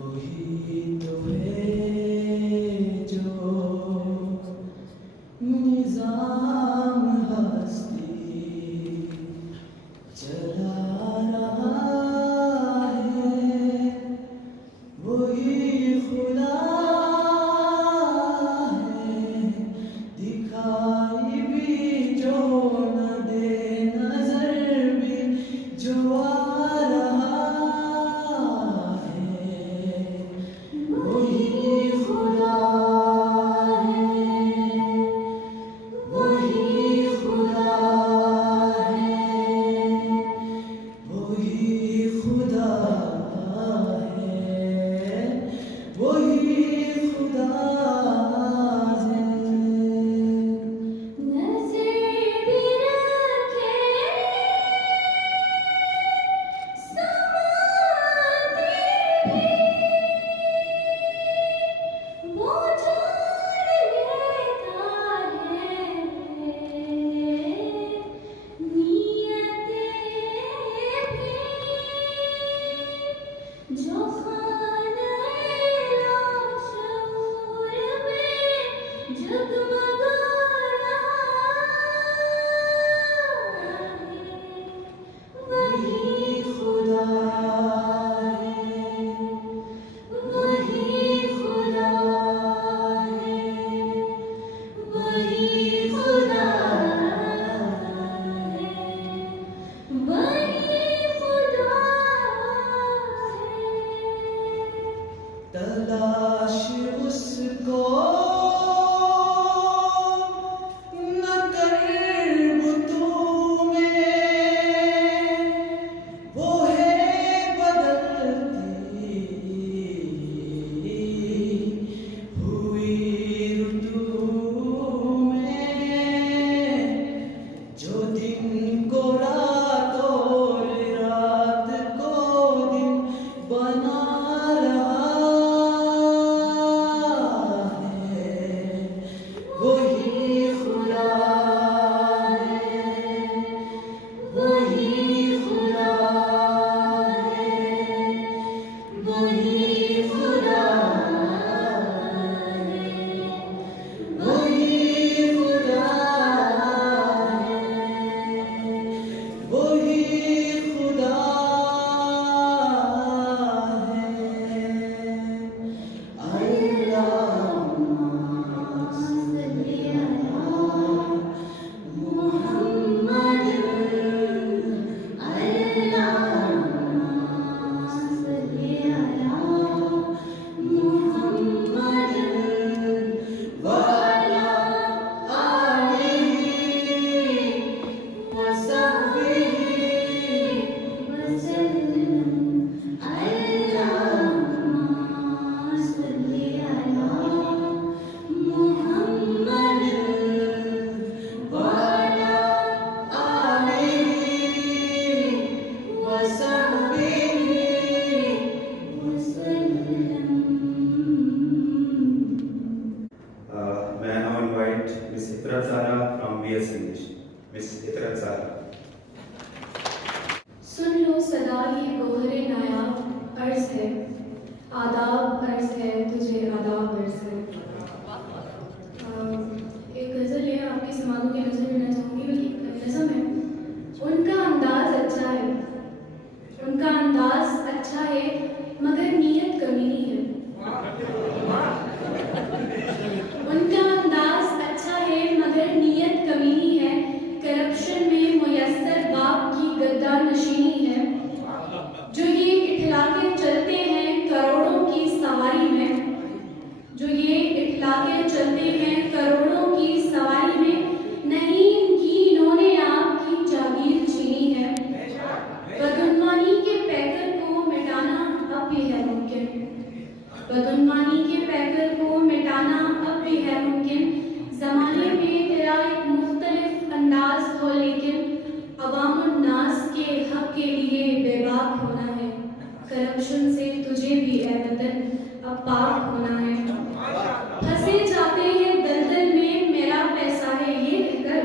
वही तो है जो निज़ाम हस्ती चला रहा है, वही खुदा है, दिखाई भी जो न दे, नजर भी जो आ रहा है, वही खुदा है, वही खुदा है, वही खुदा है, वही खुदा है। नज़र भी रखे समाते भी वो जान लेता है, नियतें भी जो खाने लाशूर में जगमगा रहा है, वही खुदा है, वही खुदा है, वही खुदा है, वही खुदा है। तलाश उसको न कर बुतों में, वो है बदलती हुई ऋतु में, जो दिन को रात और रात को दिन बना रहा है, वही खुदा है, वही खुदा है, वही खुदा है, वही खुदा है, वही खुदा है। अल्लाहुम्मा सल्ली अला मुहम्मद, अल्लाहुम्मा सल्ली अला मुहम्मद व अला आलिहि व सहबिहि वसल्लम। अल्लाहुम्मा सल्ली अला मुहम्मद व अला आलिहि व सहबिहि वसल्लम। May I now invite Miss Itrat Zara from BS English. Miss Itrat Zara. सुन लो सदा ये गोहरे नायाब अर्ज है, आदाब अर्ज है, तुझे आदाब अर्ज है। एक गज़ल है, आपकी समातों की नज़र लेना चाहूँगी, बल्कि नज़म है। उनका अंदाज अच्छा है, उनका अंदाज अच्छा है, मगर नीयत कमीनी है। उनका अंदाज अच्छा है, मगर नीयत कमीनी है। करप्शन में मुयस्सर बाप की गद्दार नशीनी है। जो ये इठलाके चलते हैं करोड़ों की सवारी में, जो ये इठलाके चलते हैं करोड़ों की सवारी में, नहीं इनकी इन्होंने आपकी जागीर छीनी है। बदउनवानी के पैकर को मिटाना अब भी है मुमकिन, बदउनवानी के पैकर को मिटाना अब भी है मुमकिन। ज़माने में तेरा एक मुख्तलिफ अंदाज हो, लेकिन अवामुन्नास के हक के लिए बेबाक होना है। करप्शन से तुझे भी ए वतन अब पाक होना है। फंसे जाते हैं दलदल में, मेरा पैसा है ये कहकर,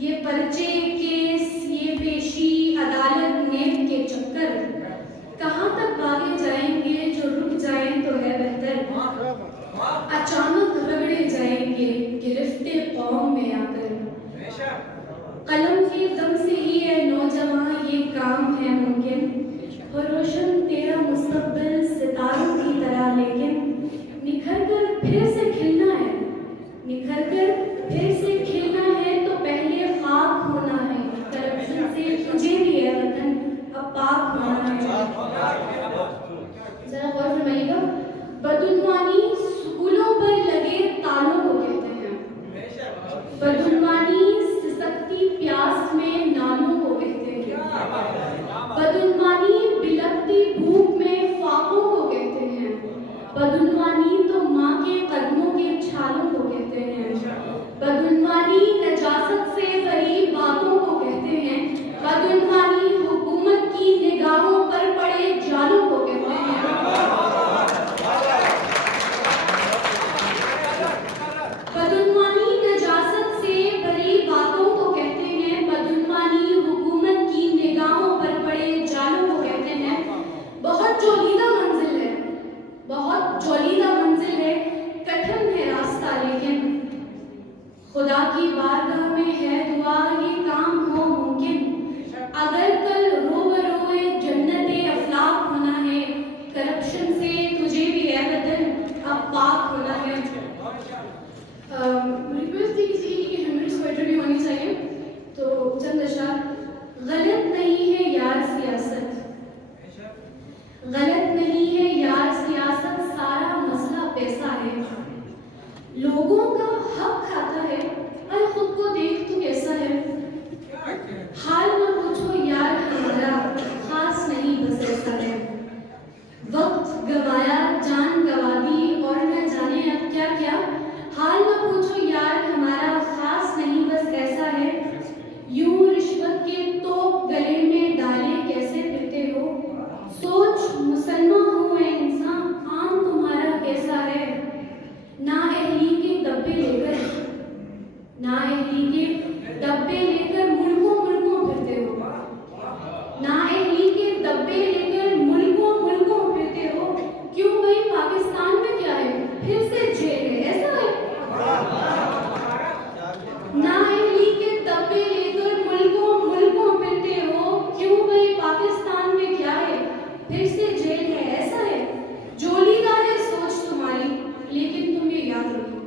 ये पर्चे केस ये पेशी अदालत नेब के चक्कर, कहाँ तक भागे जाएंगे जो रुक जाए अचानक रगड़े जाएंगे गिरफ्ते कौम में आकर। कलम के दम से ही है नौजवान ये काम है मुमकिन, हो रोशन तेरा मुस्तकबिल सितारों की तरह, लेकिन निखर कर फिर से खिलना है, निखर कर फिर से खिलना है तो पहले खाक होना है। करप्शन से तुझे भी है वतन अब पाक होना है। जरा गौर फरमाइएगा, बदउनवानी स्कूलों पर लगे तालों को कहते हैं, बदउनवानी सिसकती प्यास में नालों को कहते हैं, बदउनवानी बिलकती भूख में फाकों को कहते हैं, बदउनवानी तो माँ के कदमों के छालों को कहते हैं, बदउनवानी नजासत से भरी बातों को कहते हैं, बदउनवानी हुकूमत की निगाहों पर पड़े जालों को कहते हैं, बदउनवानी नजासत से भरी बातों को कहते हैं, बदउनवानी हुकूमत की निगाहों पर पड़े जालों को कहते हैं। बहुत जोलीदा मंजिल है, बहुत जोलीदा मंजिल है, कठिन है रास्ता, लेकिन खुदा की बारगाह में है दुआ ये काम हो मुमकिन। अगर कल रोबरोए जन्नते अफलाक होना है, करप्शन से तुझे भी है वतन अब पाक होना है। रिक्वेस्ट थी किसी की कि ह्यूमरिस्ट पोएट्री भी होनी चाहिए, तो चंद अशआर। गलत नहीं है यार सियासत, गलत नहीं है यार सियासत, सारा मसला पैसा है, लोगों का हक खाता है, अरे खुद को देख तू कैसा है, हाल न पूछो यार हमारा खास नहीं बस ऐसा है, वक्त गवाया जान गवा दी और न जाने अब क्या क्या, हाल न पूछो यार हमारा खास नहीं बस ऐसा है, यूं रिश्वत के तोप गले में डाले कैसे फिरते हो, सोच मुसलमान हुए इंसान आम तुम्हारा कैसा है, ना अहली के डब्बे लेकर, ना अहली के डब्बे लेकर मुल्कों मुल्कों फिरते हो, ना अहली के डब्बे लेकर मुल्कों मुल्कों फिरते हो, क्यों भाई पाकिस्तान में क्या है फिर से जेल है ऐसा है, ना अहली के डब्बे लेकर मुल्कों मुल्कों फिरते हो, क्यों भाई पाकिस्तान में क्या है फिर से जेल है ऐसा है, जोलीदा है सोच तुम्हारी लेकिन तुम ये याद रखो,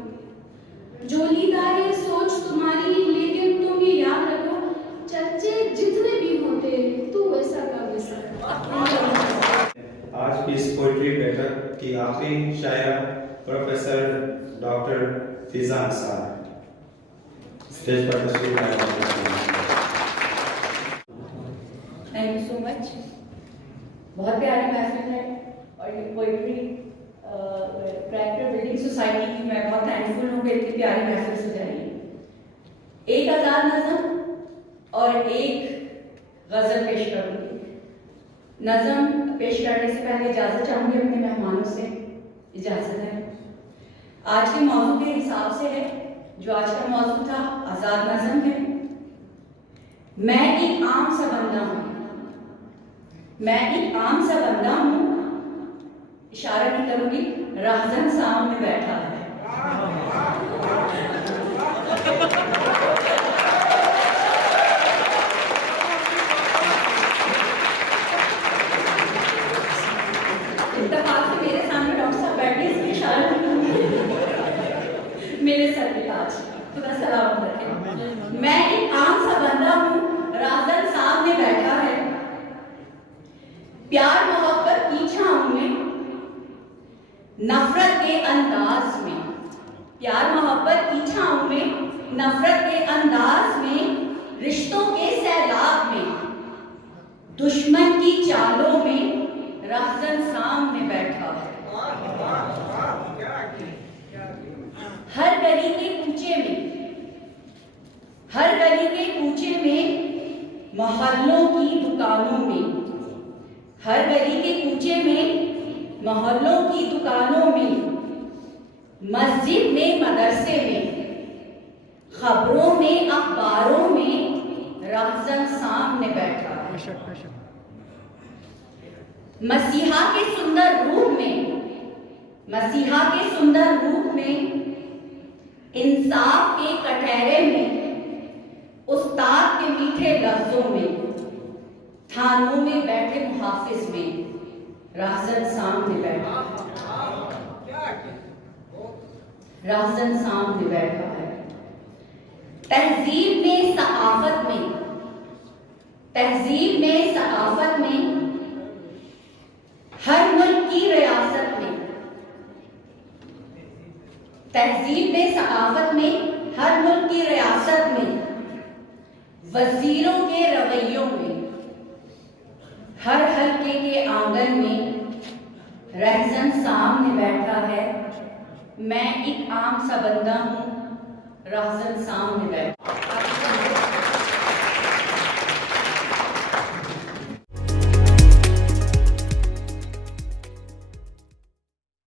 जोलीदा है सोच तुम्हारी लेकिन तुम ये याद रखो, चर्चे जितने भी होते तू वैसा का वैसा। आज की इस पोइट्री बैठक की आखिरी शायर प्रोफेसर डॉक्टर फिजान साहब स्टेज पर तशरीफ लाए। Thank you so much. बहुत प्यारी महफिल है और ये पोइट्री कैरेक्टर बिल्डिंग सोसाइटी की मैं बहुत थैंकफुल हूँ कि इतनी प्यारी महफिल सजाई। एक आजाद नज़म और एक गज़ल पेश करूँगी। नज़म पेश करने से पहले इजाज़त चाहूँगी अपने मेहमानों से, इजाज़त है। आज के मौजू के हिसाब से है, जो आज का मौजू था आज़ाद नज़म है। मैं एक आम सा बंदा हूँ, मैं एक आम सा बंदा हूँ, इशारा नहीं करूंगी, राहजन सामने बैठा है। इत्तेफाक से मेरे सामने डॉक्टर साहब बैठे, इसमें इशारा मेरे सर पे ताज, खुदा सलामत रखे। मैं एक आम सा बंदा हूँ, राहजन सामने बैठा है, प्यार मोहब्बत की छाँव में, नफरत के अंदाज में, प्यार मोहब्बत की छाँव में, नफरत के अंदाज में, रिश्तों के सैलाब में, दुश्मन की चालों में, राहजन सामने बैठा है। हर गली के कूचे में, हर गली के कूचे में, मोहल्लों की दुकानों में, हर गली के कूचे में, मोहल्लों की दुकानों में, मस्जिद में, मदरसे में, खबरों में, अखबारों में, राहजन सामने बैठा है। मसीहा के सुंदर रूप में, मसीहा के सुंदर रूप इंसाफ के कटहरे में, उस्ताद के मीठे लफ्जों में, थानों में बैठे मुहाफिज में राहज़न सामने बैठा, राहज़न सामने बैठा है। तहजीब में, सकाफत में, तहजीब में, सकाफत में, हर मुल्क की रियासत में, तहजीब में, सकाफत में, हर मुल्क की रियासत में, वजीरों के रवैयों में, हर हल्के के आंगन में रहज़न सामने बैठा है। मैं एक आम सा बंदा हूँ, राहज़न सामने बैठा।